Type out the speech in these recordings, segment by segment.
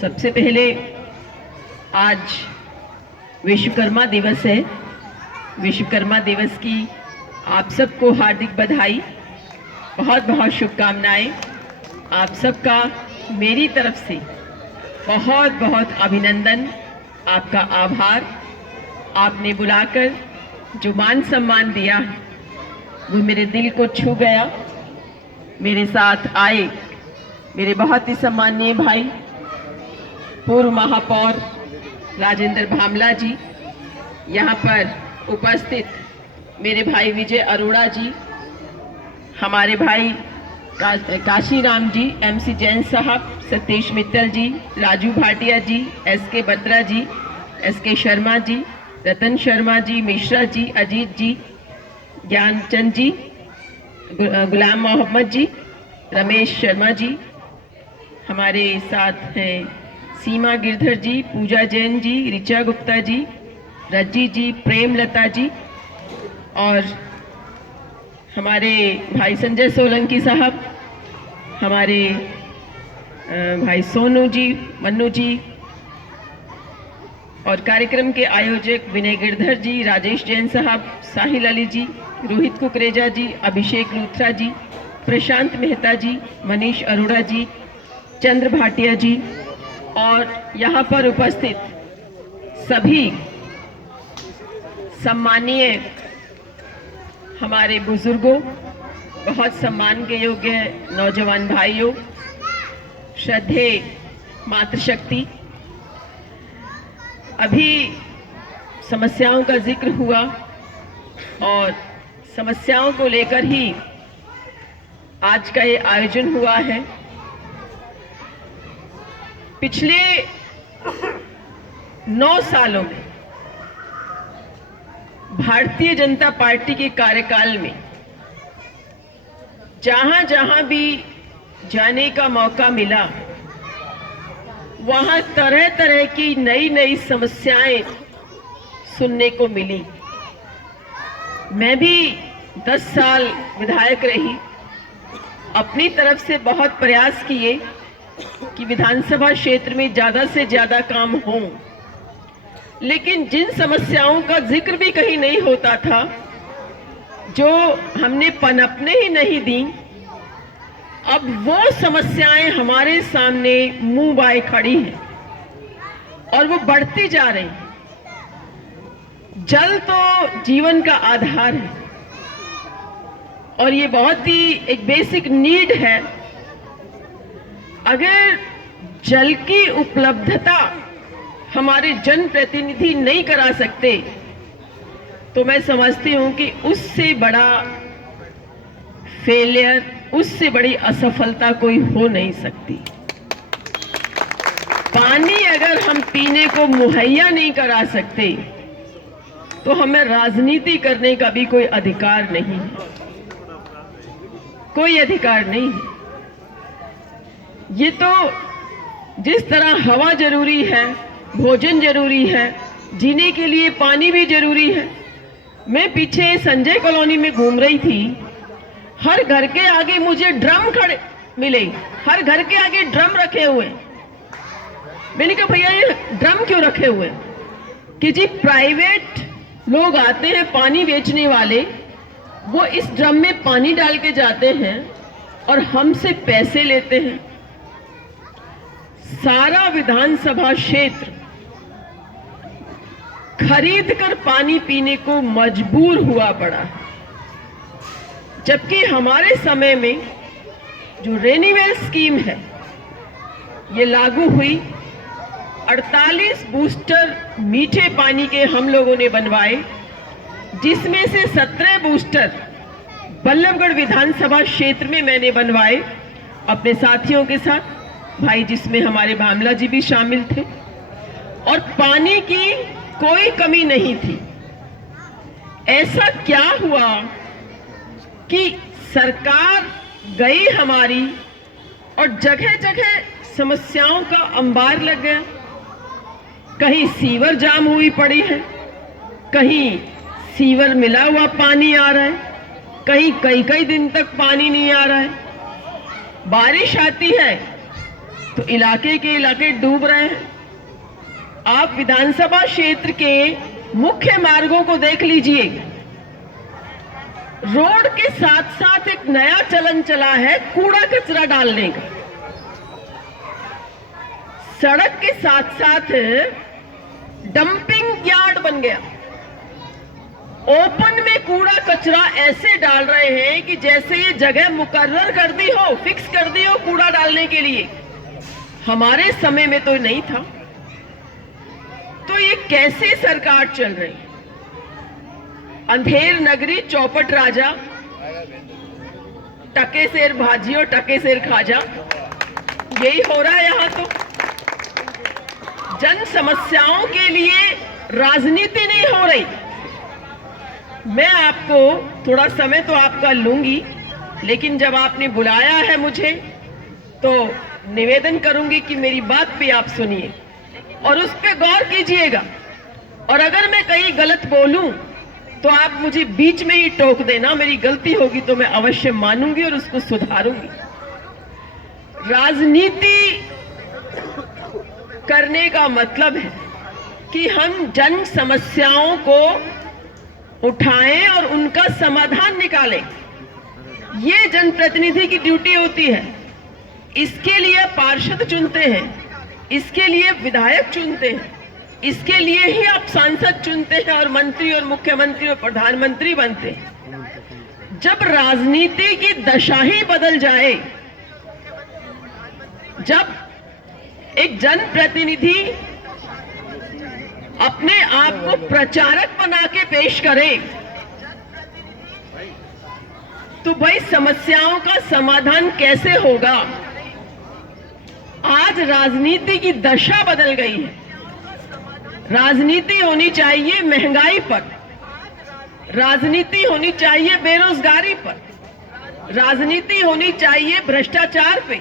सबसे पहले आज विश्वकर्मा दिवस है। विश्वकर्मा दिवस की आप सबको हार्दिक बधाई, बहुत बहुत शुभकामनाएं। आप सबका मेरी तरफ से बहुत बहुत अभिनंदन, आपका आभार। आपने बुलाकर जो मान सम्मान दिया वो मेरे दिल को छू गया। मेरे साथ आए मेरे बहुत ही सम्मानीय भाई पूर्व महापौर राजेंद्र भामला जी, यहाँ पर उपस्थित मेरे भाई विजय अरोड़ा जी, हमारे भाई काशीराम जी, MC जैन साहब, सतीश मित्तल जी, राजू भाटिया जी, SK बत्रा जी, SK शर्मा जी, रतन शर्मा जी, मिश्रा जी, अजीत जी, ज्ञानचंद जी, गुलाम मोहम्मद जी, रमेश शर्मा जी, हमारे साथ हैं सीमा गिरधर जी, पूजा जैन जी, ऋचा गुप्ता जी, रज्जी जी, प्रेमलता जी, और हमारे भाई संजय सोलंकी साहब, हमारे भाई सोनू जी, मन्नू जी, और कार्यक्रम के आयोजक विनय गिरधर जी, राजेश जैन साहब, साहिल अली जी, रोहित कुकरेजा जी, अभिषेक लूथरा जी, प्रशांत मेहता जी, मनीष अरोड़ा जी, चंद्र भाटिया जी, और यहाँ पर उपस्थित सभी सम्मानीय हमारे बुजुर्गों, बहुत सम्मान के योग्य नौजवान भाइयों, श्रद्धेय मातृशक्ति। अभी समस्याओं का जिक्र हुआ और समस्याओं को लेकर ही आज का ये आयोजन हुआ है। पिछले 9 सालों में भारतीय जनता पार्टी के कार्यकाल में जहां जहां भी जाने का मौका मिला, वहां तरह तरह की नई नई समस्याएं सुनने को मिली। मैं भी 10 साल विधायक रही, अपनी तरफ से बहुत प्रयास किए कि विधानसभा क्षेत्र में ज्यादा से ज्यादा काम हो, लेकिन जिन समस्याओं का जिक्र भी कहीं नहीं होता था, जो हमने पनपने ही नहीं दी, अब वो समस्याएं हमारे सामने मुंह बाए खड़ी हैं और वो बढ़ती जा रही हैं। जल तो जीवन का आधार है और ये बहुत ही एक बेसिक नीड है। अगर जल की उपलब्धता हमारे जनप्रतिनिधि नहीं करा सकते, तो मैं समझती हूं कि उससे बड़ा फेलियर, उससे बड़ी असफलता कोई हो नहीं सकती। पानी अगर हम पीने को मुहैया नहीं करा सकते, तो हमें राजनीति करने का भी कोई अधिकार नहीं है, कोई अधिकार नहीं है। ये तो जिस तरह हवा जरूरी है, भोजन जरूरी है, जीने के लिए पानी भी जरूरी है। मैं पीछे संजय कॉलोनी में घूम रही थी, हर घर के आगे मुझे ड्रम खड़े मिले, हर घर के आगे ड्रम रखे हुए। मैंने कहा भैया ये ड्रम क्यों रखे हुए? कि जी प्राइवेट लोग आते हैं पानी बेचने वाले, वो इस ड्रम में पानी डाल के जाते हैं और हमसे पैसे लेते हैं। सारा विधानसभा क्षेत्र खरीद कर पानी पीने को मजबूर हुआ पड़ा, जबकि हमारे समय में जो रेनीवेल स्कीम है ये लागू हुई। 48 बूस्टर मीठे पानी के हम लोगों ने बनवाए, जिसमें से 17 बूस्टर बल्लभगढ़ विधानसभा क्षेत्र में मैंने बनवाए अपने साथियों के साथ, भाई जिसमें हमारे भामला जी भी शामिल थे, और पानी की कोई कमी नहीं थी। ऐसा क्या हुआ कि सरकार गई हमारी और जगह जगह समस्याओं का अंबार लग गया। कहीं सीवर जाम हुई पड़ी है, कहीं सीवर मिला हुआ पानी आ रहा है, कहीं कई कई दिन तक पानी नहीं आ रहा है। बारिश आती है तो इलाके के इलाके डूब रहे हैं। आप विधानसभा क्षेत्र के मुख्य मार्गों को देख लीजिए, रोड के साथ साथ एक नया चलन चला है कूड़ा कचरा डालने का। सड़क के साथ साथ डंपिंग यार्ड बन गया। ओपन में कूड़ा कचरा ऐसे डाल रहे हैं कि जैसे ये जगह मुकर्रर कर दी हो, फिक्स कर दी हो कूड़ा डालने के लिए। हमारे समय में तो नहीं था। तो ये कैसे सरकार चल रही? अंधेर नगरी चौपट राजा, टके शेर भाजी और टके शेर खाजा, यही हो रहा है यहाँ। तो जन समस्याओं के लिए राजनीति नहीं हो रही। मैं आपको थोड़ा समय तो आपका लूंगी, लेकिन जब आपने बुलाया है मुझे तो निवेदन करूंगी कि मेरी बात भी आप सुनिए और उस पर गौर कीजिएगा। और अगर मैं कहीं गलत बोलूं तो आप मुझे बीच में ही टोक देना। मेरी गलती होगी तो मैं अवश्य मानूंगी और उसको सुधारूंगी। राजनीति करने का मतलब है कि हम जन समस्याओं को उठाएं और उनका समाधान निकालें। ये जनप्रतिनिधि की ड्यूटी होती है। इसके लिए पार्षद चुनते हैं, इसके लिए विधायक चुनते हैं, इसके लिए ही आप सांसद चुनते हैं और मंत्री और मुख्यमंत्री और प्रधानमंत्री बनते हैं। जब राजनीति की दशा ही बदल जाए, जब एक जनप्रतिनिधि अपने आप को प्रचारक बना के पेश करे, तो भाई समस्याओं का समाधान कैसे होगा? आज राजनीति की दशा बदल गई है। राजनीति होनी चाहिए महंगाई पर, राजनीति होनी चाहिए बेरोजगारी पर, राजनीति होनी चाहिए भ्रष्टाचार पे,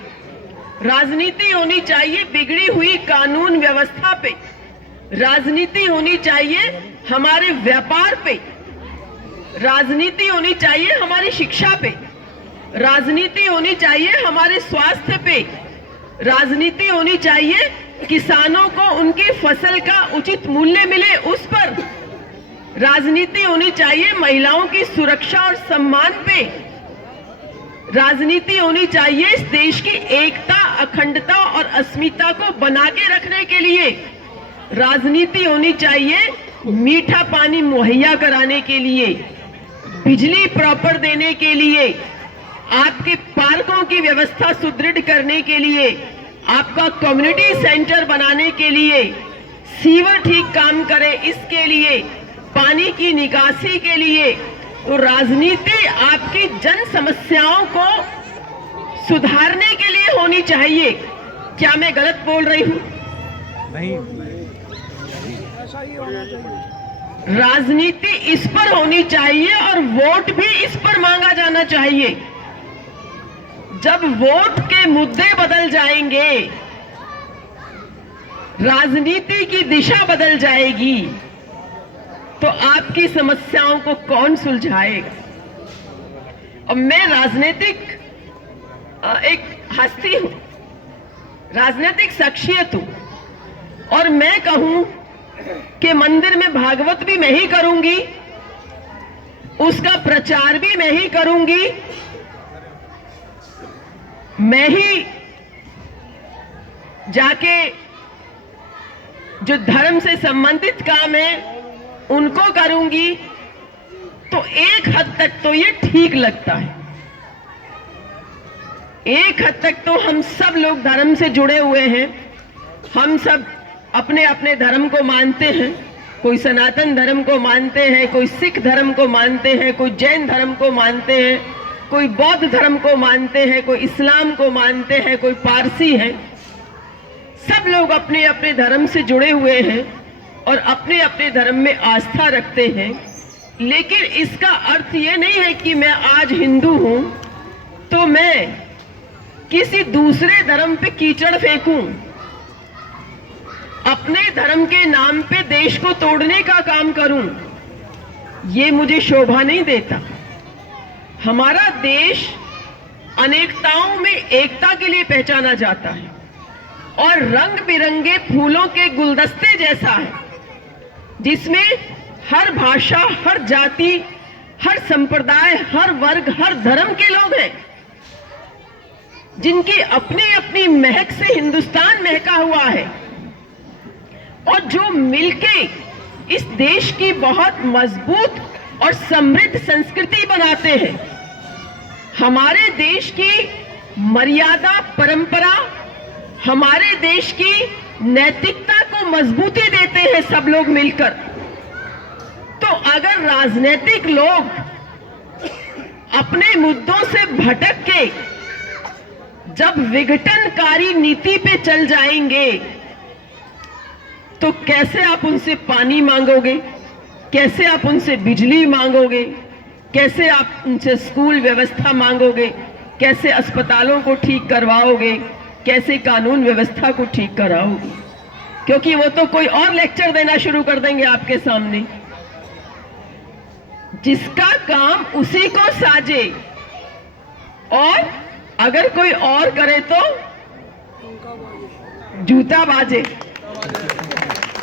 राजनीति होनी चाहिए बिगड़ी हुई कानून व्यवस्था पे, राजनीति होनी चाहिए हमारे व्यापार पे, राजनीति होनी चाहिए हमारी शिक्षा पे, राजनीति होनी चाहिए हमारे स्वास्थ्य पे, राजनीति होनी चाहिए किसानों को उनकी फसल का उचित मूल्य मिले उस पर, राजनीति होनी चाहिए महिलाओं की सुरक्षा और सम्मान पे, राजनीति होनी चाहिए इस देश की एकता, अखंडता और अस्मिता को बना के रखने के लिए, राजनीति होनी चाहिए मीठा पानी मुहैया कराने के लिए, बिजली प्रॉपर देने के लिए, आपके पार्कों की व्यवस्था सुदृढ़ करने के लिए, आपका कम्युनिटी सेंटर बनाने के लिए, सीवर ठीक काम करे इसके लिए, पानी की निकासी के लिए। तो राजनीति आपकी जन समस्याओं को सुधारने के लिए होनी चाहिए। क्या मैं गलत बोल रही हूं? नहीं, ऐसा ही होना चाहिए। राजनीति इस पर होनी चाहिए और वोट भी इस पर मांगा जाना चाहिए। जब वोट के मुद्दे बदल जाएंगे, राजनीति की दिशा बदल जाएगी, तो आपकी समस्याओं को कौन सुलझाएगा? और मैं राजनीतिक एक हस्ती हूं, राजनीतिक शख्सियत हूं, और मैं कहूं कि मंदिर में भागवत भी मैं ही करूंगी, उसका प्रचार भी मैं ही करूंगी, मैं ही जाके जो धर्म से संबंधित काम है उनको करूंगी। तो एक हद तक तो ये ठीक लगता है। एक हद तक तो हम सब लोग धर्म से जुड़े हुए हैं, हम सब अपने अपने धर्म को मानते हैं। कोई सनातन धर्म को मानते हैं, कोई सिख धर्म को मानते हैं, कोई जैन धर्म को मानते हैं, कोई बौद्ध धर्म को मानते हैं, कोई इस्लाम को मानते हैं, कोई पारसी है। सब लोग अपने अपने धर्म से जुड़े हुए हैं और अपने अपने धर्म में आस्था रखते हैं। लेकिन इसका अर्थ ये नहीं है कि मैं आज हिंदू हूं तो मैं किसी दूसरे धर्म पे कीचड़ फेंकूं, अपने धर्म के नाम पे देश को तोड़ने का काम करूं। ये मुझे शोभा नहीं देता। हमारा देश अनेकताओं में एकता के लिए पहचाना जाता है। और रंग बिरंगे फूलों के गुलदस्ते जैसा है, जिसमें हर भाषा, हर जाति, हर संप्रदाय, हर वर्ग, हर धर्म के लोग हैं, जिनकी अपनी अपनी महक से हिंदुस्तान महका हुआ है और जो मिलके इस देश की बहुत मजबूत और समृद्ध संस्कृति बनाते हैं। हमारे देश की मर्यादा, परंपरा, हमारे देश की नैतिकता को मजबूती देते हैं सब लोग मिलकर। तो अगर राजनीतिक लोग अपने मुद्दों से भटक के जब विघटनकारी नीति पे चल जाएंगे, तो कैसे आप उनसे पानी मांगोगे, कैसे आप उनसे बिजली मांगोगे, कैसे आप उनसे स्कूल व्यवस्था मांगोगे, कैसे अस्पतालों को ठीक करवाओगे, कैसे कानून व्यवस्था को ठीक कराओगे? क्योंकि वो तो कोई और लेक्चर देना शुरू कर देंगे आपके सामने। जिसका काम उसी को साजे, और अगर कोई और करे तो जूता बाजे।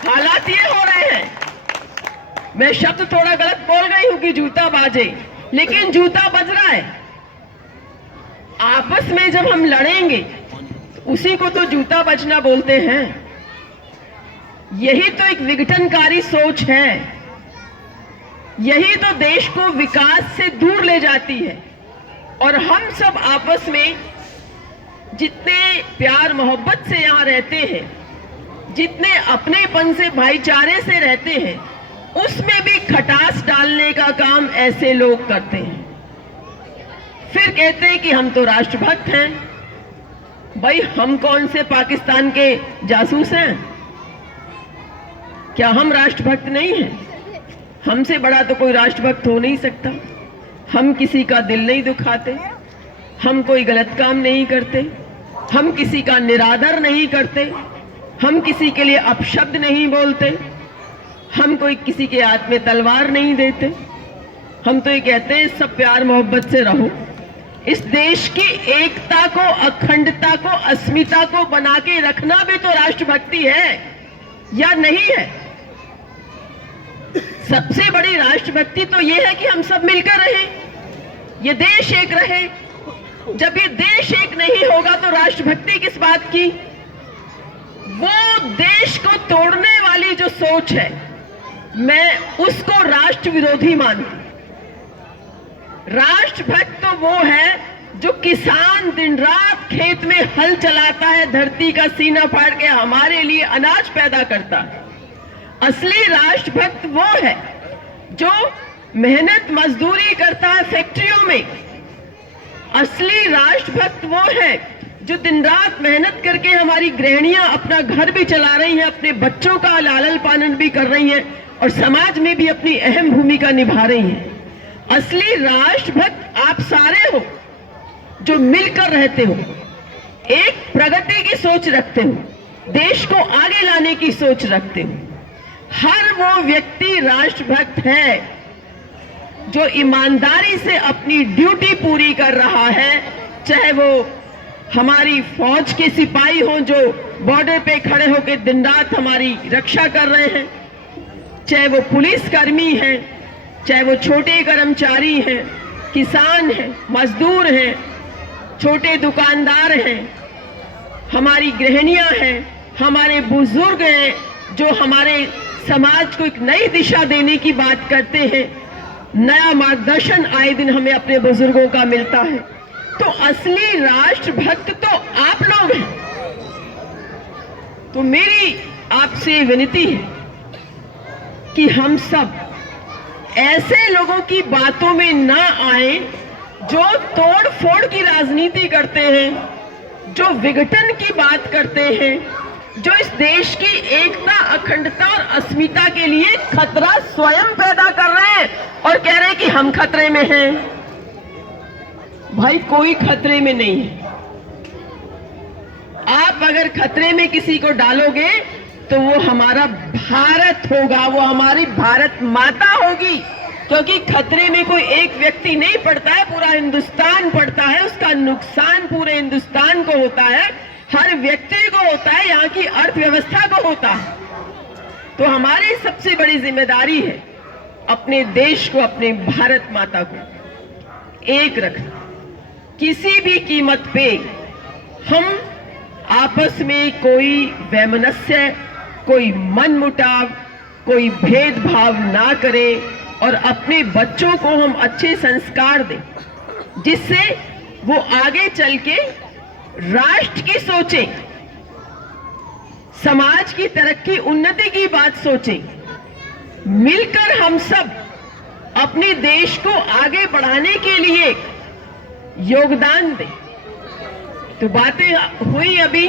हालात ये हो रहे हैं, मैं शब्द थोड़ा गलत बोल गई हूं कि जूता बाजे, लेकिन जूता बज रहा है। आपस में जब हम लड़ेंगे उसी को तो जूता बजना बोलते हैं। यही तो एक विघटनकारी सोच है, यही तो देश को विकास से दूर ले जाती है। और हम सब आपस में जितने प्यार मोहब्बत से यहाँ रहते हैं, जितने अपनेपन से, भाईचारे से रहते हैं, उसमें भी खटास डालने का काम ऐसे लोग करते हैं। फिर कहते हैं कि हम तो राष्ट्रभक्त हैं। भाई, हम कौन से पाकिस्तान के जासूस हैं? क्या हम राष्ट्रभक्त नहीं हैं? हमसे बड़ा तो कोई राष्ट्रभक्त हो नहीं सकता। हम किसी का दिल नहीं दुखाते, हम कोई गलत काम नहीं करते, हम किसी का निरादर नहीं करते, हम किसी के लिए अपशब्द नहीं बोलते, हम कोई किसी के हाथ में तलवार नहीं देते। हम तो ये कहते हैं सब प्यार मोहब्बत से रहो। इस देश की एकता को, अखंडता को, अस्मिता को बना के रखना भी तो राष्ट्रभक्ति है, या नहीं है? सबसे बड़ी राष्ट्रभक्ति तो ये है कि हम सब मिलकर रहें, ये देश एक रहे। जब ये देश एक नहीं होगा तो राष्ट्रभक्ति किस बात की? वो देश को तोड़ने वाली जो सोच है, मैं उसको राष्ट्र विरोधी मानती। राष्ट्रभक्त तो वो है जो किसान दिन रात खेत में हल चलाता है, धरती का सीना फाड़ के हमारे लिए अनाज पैदा करता है। असली राष्ट्रभक्त वो है जो मेहनत मजदूरी करता है फैक्ट्रियों में। असली राष्ट्रभक्त वो है जो दिन रात मेहनत करके हमारी गृहिणियां अपना घर भी चला रही हैं, अपने बच्चों का लालन पालन भी कर रही हैं और समाज में भी अपनी अहम भूमिका निभा रही हैं। असली राष्ट्रभक्त आप सारे हो जो मिलकर रहते हो, एक प्रगति की सोच रखते हो, देश को आगे लाने की सोच रखते हो। हर वो व्यक्ति राष्ट्रभक्त है जो ईमानदारी से अपनी ड्यूटी पूरी कर रहा है, चाहे वो हमारी फौज के सिपाही हों जो बॉर्डर पे खड़े होकर दिन रात हमारी रक्षा कर रहे हैं, चाहे वो पुलिसकर्मी हैं, चाहे वो छोटे कर्मचारी हैं, किसान हैं, मजदूर हैं, छोटे दुकानदार हैं, हमारी गृहिणियां हैं, हमारे बुजुर्ग हैं जो हमारे समाज को एक नई दिशा देने की बात करते हैं। नया मार्गदर्शन आए दिन हमें अपने बुजुर्गों का मिलता है। तो असली राष्ट्रभक्त तो आप लोग हैं। तो मेरी आपसे विनती है कि हम सब ऐसे लोगों की बातों में ना आए जो तोड़ फोड़ की राजनीति करते हैं, जो विघटन की बात करते हैं, जो इस देश की एकता, अखंडता और अस्मिता के लिए खतरा स्वयं पैदा कर रहे हैं और कह रहे हैं कि हम खतरे में हैं। भाई, कोई खतरे में नहीं है। आप अगर खतरे में किसी को डालोगे तो वो हमारा भारत होगा, वो हमारी भारत माता होगी। क्योंकि खतरे में कोई एक व्यक्ति नहीं पड़ता है, पूरा हिंदुस्तान पड़ता है। उसका नुकसान पूरे हिंदुस्तान को होता है। हर व्यक्ति को होता है, यहाँ की अर्थव्यवस्था को होता है। तो हमारी सबसे बड़ी जिम्मेदारी है अपने देश को, अपने भारत माता को एक रखना। किसी भी कीमत पे हम आपस में कोई वैमनस्य, कोई मनमुटाव, कोई भेदभाव ना करें और अपने बच्चों को हम अच्छे संस्कार दें, जिससे वो आगे चल के राष्ट्र की सोचें, समाज की तरक्की उन्नति की बात सोचें। मिलकर हम सब अपने देश को आगे बढ़ाने के लिए योगदान दें। तो बातें हुई अभी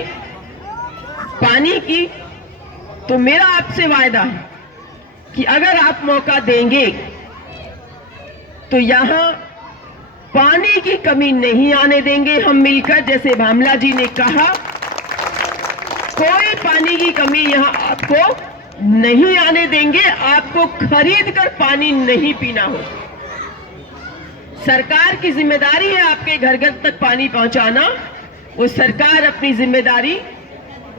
पानी की, तो मेरा आपसे वायदा है कि अगर आप मौका देंगे तो यहां पानी की कमी नहीं आने देंगे हम मिलकर। जैसे भामला जी ने कहा, कोई पानी की कमी यहां आपको नहीं आने देंगे। आपको खरीद कर पानी नहीं पीना हो। सरकार की जिम्मेदारी है आपके घर घर तक पानी पहुंचाना। वो सरकार अपनी जिम्मेदारी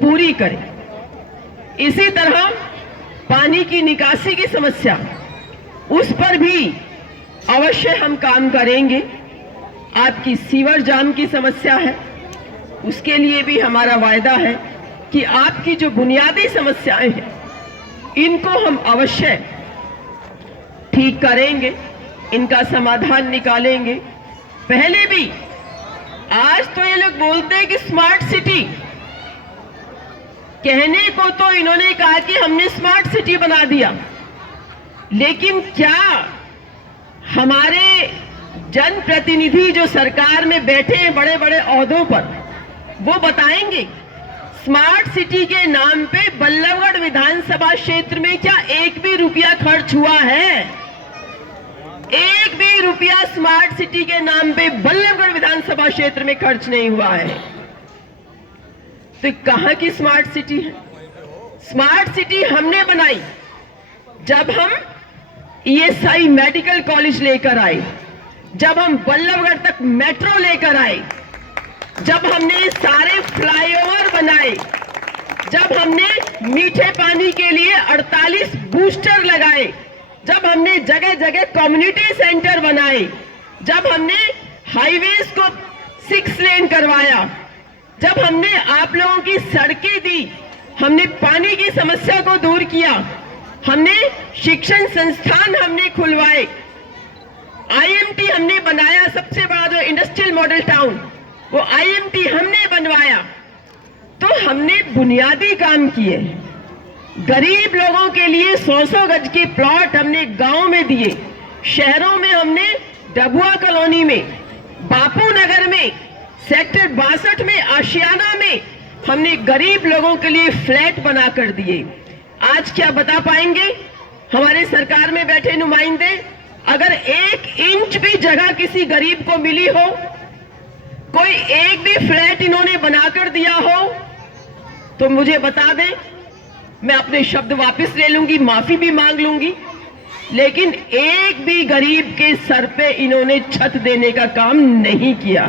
पूरी करे। इसी तरह पानी की निकासी की समस्या, उस पर भी अवश्य हम काम करेंगे। आपकी सीवर जाम की समस्या है, उसके लिए भी हमारा वायदा है कि आपकी जो बुनियादी समस्याएं हैं इनको हम अवश्य ठीक करेंगे, इनका समाधान निकालेंगे। पहले भी, आज तो ये लोग बोलते हैं कि स्मार्ट सिटी, कहने को तो इन्होंने कहा कि हमने स्मार्ट सिटी बना दिया, लेकिन क्या हमारे जनप्रतिनिधि जो सरकार में बैठे हैं बड़े बड़े ओहदों पर, वो बताएंगे स्मार्ट सिटी के नाम पे बल्लभगढ़ विधानसभा क्षेत्र में क्या एक भी रुपया खर्च हुआ है? एक भी रुपया स्मार्ट सिटी के नाम पे बल्लभगढ़ विधानसभा क्षेत्र में खर्च नहीं हुआ है। तो कहां की स्मार्ट सिटी है? स्मार्ट सिटी हमने बनाई जब हम ईएसआई मेडिकल कॉलेज लेकर आए, जब हम बल्लभगढ़ तक मेट्रो लेकर आए, जब हमने सारे फ्लाईओवर बनाए, जब हमने मीठे पानी के लिए 48 बूस्टर लगाए, जब हमने जगह जगह कम्युनिटी सेंटर बनाए, जब हमने हाईवेज को 6 लेन करवाया, जब हमने आप लोगों की सड़कें दी, हमने पानी की समस्या को दूर किया, हमने शिक्षण संस्थान हमने खुलवाए, आईएमटी हमने बनाया, सबसे बड़ा जो इंडस्ट्रियल मॉडल टाउन, वो आईएमटी हमने बनवाया। तो हमने बुनियादी काम किए। गरीब लोगों के लिए 100-100 गज के प्लॉट हमने गांव में दिए, शहरों में हमने डबुआ कॉलोनी में, बापू नगर में, सेक्टर 62 में, आशियाना में हमने गरीब लोगों के लिए फ्लैट बनाकर दिए। आज क्या बता पाएंगे हमारे सरकार में बैठे नुमाइंदे, अगर 1 इंच भी जगह किसी गरीब को मिली हो, कोई एक भी फ्लैट इन्होंने बनाकर दिया हो, तो मुझे बता दें, मैं अपने शब्द वापस ले लूंगी, माफी भी मांग लूंगी, लेकिन एक भी गरीब के सर पे इन्होंने छत देने का काम नहीं किया।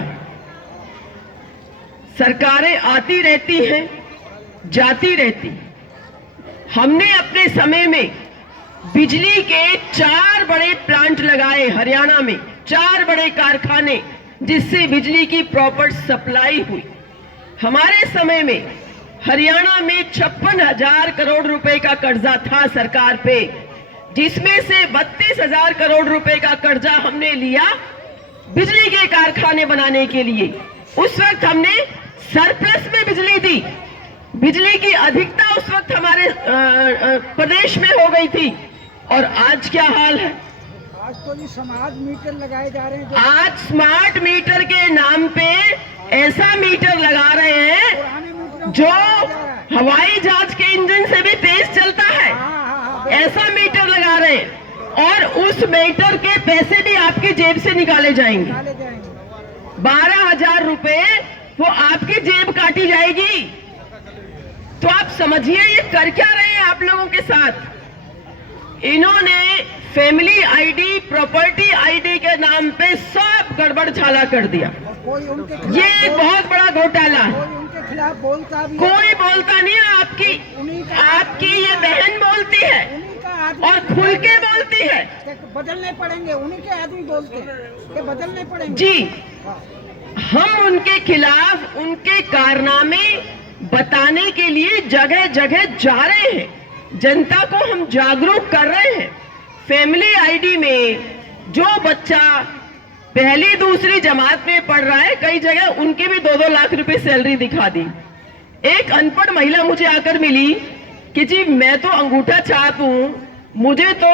सरकारें आती रहती हैं, जाती रहती। हमने अपने समय में बिजली के 4 बड़े प्लांट लगाए हरियाणा में, 4 बड़े कारखाने, जिससे बिजली की प्रॉपर सप्लाई हुई। हमारे समय में हरियाणा में 56,000 करोड़ रुपए का कर्जा था सरकार पे, जिसमें से 32,000 करोड़ रुपए का कर्जा हमने लिया बिजली के कारखाने बनाने के लिए। उस वक्त हमने सरप्लस में बिजली दी, बिजली की अधिकता उस वक्त हमारे प्रदेश में हो गई थी। और आज क्या हाल है? आज तो जी स्मार्ट मीटर लगाए जा रहे हैं। आज स्मार्ट मीटर के नाम पे ऐसा मीटर लगा रहे हैं जो हवाई जहाज के इंजन से भी तेज चलता है, ऐसा मीटर लगा रहे हैं। और उस मीटर के पैसे भी आपकी जेब से निकाले जाएंगे। 12,000 रुपए वो आपकी जेब काटी जाएगी। तो आप समझिए ये कर क्या रहे हैं आप लोगों के साथ। इन्होंने फैमिली आईडी, प्रॉपर्टी आईडी के नाम पे सब गड़बड़ झाला कर दिया। ये एक बहुत बड़ा घोटाला है। खिलाफ बोलता भी है। कोई बोलता नहीं है। उन्हीं का आपकी ये बहन बोलती है उन्हीं का आदमी और खुल के बोलती है। बदलने पड़ेंगे, उन्हीं के आदमी बोलते हैं कि बदलने पड़ेंगे। जी, हाँ। हम उनके खिलाफ उनके कारनामे बताने के लिए जगह जगह जा रहे हैं, जनता को हम जागरूक कर रहे हैं। फैमिली आईडी में जो बच्चा पहली दूसरी जमात में पढ़ रहा है, कई जगह उनके भी 2-2 लाख रुपए सैलरी दिखा दी। एक अनपढ़ महिला मुझे आकर मिली कि जी मैं तो अंगूठा छाप हूं, मुझे तो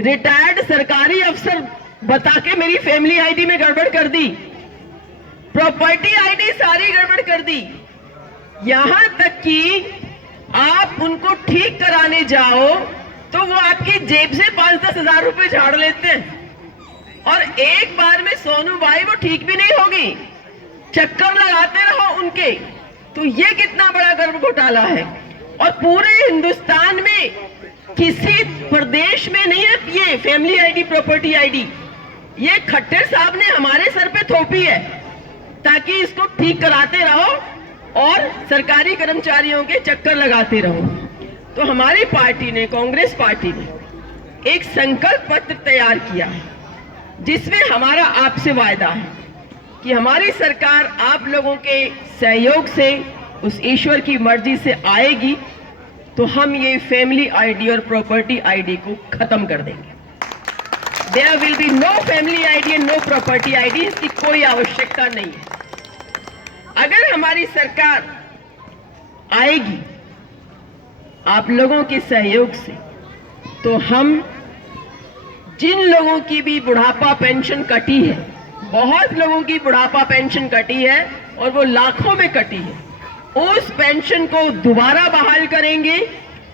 रिटायर्ड सरकारी अफसर बता के मेरी फैमिली आईडी में गड़बड़ कर दी, प्रॉपर्टी आईडी सारी गड़बड़ कर दी। यहां तक कि आप उनको ठीक कराने जाओ तो वो आपकी जेब से 5-10 हजार रुपए झाड़ लेते हैं और एक बार में सोनू भाई वो ठीक भी नहीं होगी, चक्कर लगाते रहो उनके। तो ये कितना बड़ा गर्भ घोटाला है। और पूरे हिंदुस्तान में किसी प्रदेश में नहीं है ये फैमिली आईडी, प्रॉपर्टी आईडी। ये खट्टर साहब ने हमारे सर पे थोपी है ताकि इसको ठीक कराते रहो और सरकारी कर्मचारियों के चक्कर लगाते रहो। तो हमारी पार्टी ने, कांग्रेस पार्टी ने एक संकल्प पत्र तैयार किया है जिसमें हमारा आपसे वायदा है कि हमारी सरकार आप लोगों के सहयोग से, उस ईश्वर की मर्जी से आएगी तो हम ये फैमिली आईडी और प्रॉपर्टी आईडी को खत्म कर देंगे। There will be no family ID and no property ID, इसकी कोई आवश्यकता नहीं है। अगर हमारी सरकार आएगी आप लोगों के सहयोग से तो हम जिन लोगों की भी बुढ़ापा पेंशन कटी है, बहुत लोगों की बुढ़ापा पेंशन कटी है और वो लाखों में कटी है, उस पेंशन को दोबारा बहाल करेंगे।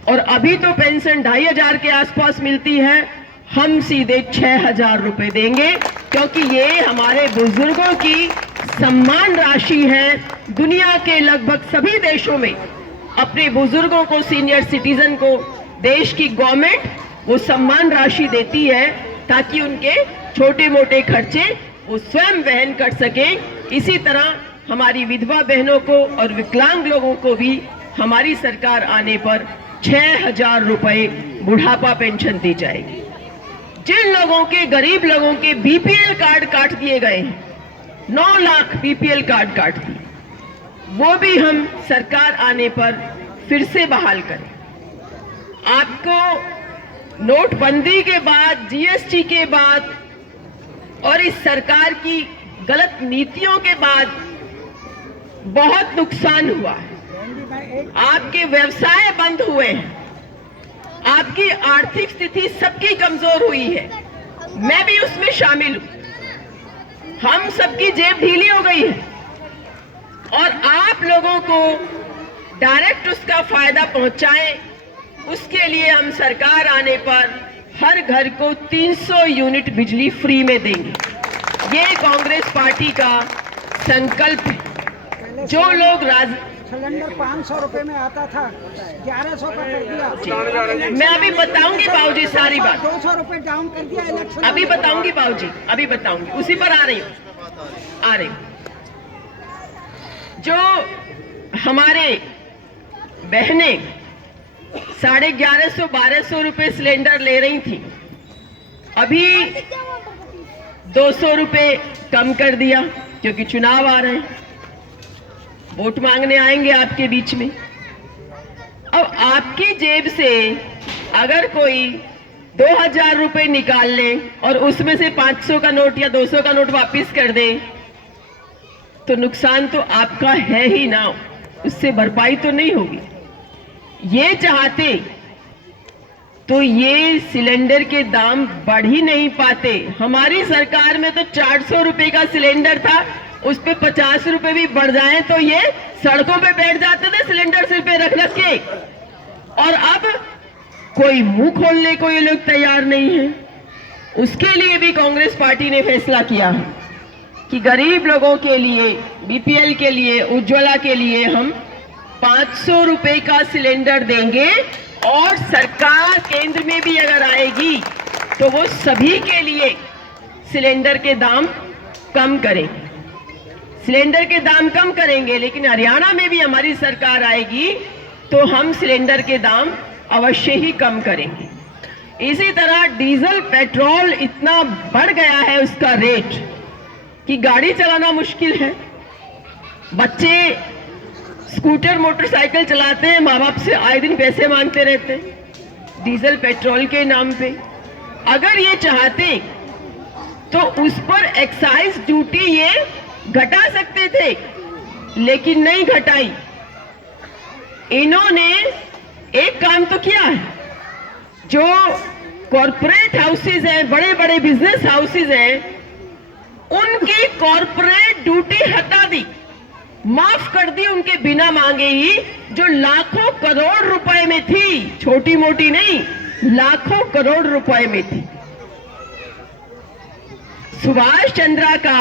और अभी तो पेंशन 2500 के आसपास मिलती है, हम सीधे 6000 रुपए देंगे क्योंकि ये हमारे बुजुर्गों की सम्मान राशि है। दुनिया के लगभग सभी देशों में अपने बुजुर्गों को, सीनियर सिटीजन को, देश की गवर्नमेंट वो सम्मान राशि देती है ताकि उनके छोटे मोटे खर्चे वो स्वयं वहन कर सकें। इसी तरह हमारी विधवा बहनों को और विकलांग लोगों को भी हमारी सरकार आने पर 6000 रुपए बुढ़ापा पेंशन दी जाएगी। जिन लोगों के, गरीब लोगों के बीपीएल कार्ड काट दिए गए हैं, 9 लाख बीपीएल कार्ड काट दिए, वो भी हम सरकार आने पर फिर से बहाल करें। आपको नोटबंदी के बाद, जीएसटी के बाद और इस सरकार की गलत नीतियों के बाद बहुत नुकसान हुआ है। आपके व्यवसाय बंद हुए हैं, आपकी आर्थिक स्थिति सबकी कमजोर हुई है, मैं भी उसमें शामिल हूं। हम सबकी जेब ढीली हो गई है और आप लोगों को डायरेक्ट उसका फायदा पहुंचाएं, उसके लिए हम सरकार आने पर हर घर को 300 यूनिट बिजली फ्री में देंगे। ये कांग्रेस पार्टी का संकल्प है। जो लोग सिलेंडर 500 रुपए में आता था, 1100 का कर दिया। मैं अभी बताऊंगी बाबूजी सारी बात, 200 रुपए डाउन कर दिया इलेक्शन। अभी बताऊंगी बाबूजी, अभी बताऊंगी, उसी पर आ रही हूँ। जो हमारे बहनें 1150-1200 रुपए सिलेंडर ले रही थी, अभी 200 रुपए कम कर दिया क्योंकि चुनाव आ रहे हैं, वोट मांगने आएंगे आपके बीच में। अब आपकी जेब से अगर कोई 2000 रुपए निकाल ले और उसमें से 500 का नोट या 200 का नोट वापस कर दे तो नुकसान तो आपका है ही ना, उससे भरपाई तो नहीं होगी। ये चाहते तो ये सिलेंडर के दाम बढ़ ही नहीं पाते। हमारी सरकार में तो 400 रुपए का सिलेंडर था, उस पे 50 रुपए भी बढ़ जाए तो ये सड़कों पे बैठ जाते थे सिलेंडर सिर पे रख रख के, और अब कोई मुंह खोलने को ये लोग तैयार नहीं है। उसके लिए भी कांग्रेस पार्टी ने फैसला किया है कि गरीब लोगों के लिए, बीपीएल के लिए, उज्ज्वला के लिए हम 500 रुपए का सिलेंडर देंगे और सरकार केंद्र में भी अगर आएगी तो वो सभी के लिए सिलेंडर के दाम कम करेगी। सिलेंडर के दाम कम करेंगे, लेकिन हरियाणा में भी हमारी सरकार आएगी तो हम सिलेंडर के दाम अवश्य ही कम करेंगे। इसी तरह डीजल पेट्रोल इतना बढ़ गया है उसका रेट कि गाड़ी चलाना मुश्किल है। बच्चे स्कूटर मोटरसाइकिल चलाते हैं, माँ बाप से आए दिन पैसे मांगते रहते हैं डीजल पेट्रोल के नाम पे। अगर ये चाहते तो उस पर एक्साइज ड्यूटी ये घटा सकते थे, लेकिन नहीं घटाई। इन्होंने एक काम तो किया है, जो कॉरपोरेट हाउसेज हैं, बड़े बड़े बिजनेस हाउसेज हैं, उनकी कॉरपोरेट ड्यूटी हटा दी, माफ कर दी उनके बिना मांगे ही, जो लाखों करोड़ रुपए में थी, छोटी मोटी नहीं, लाखों करोड़ रुपए में थी। सुभाष चंद्रा का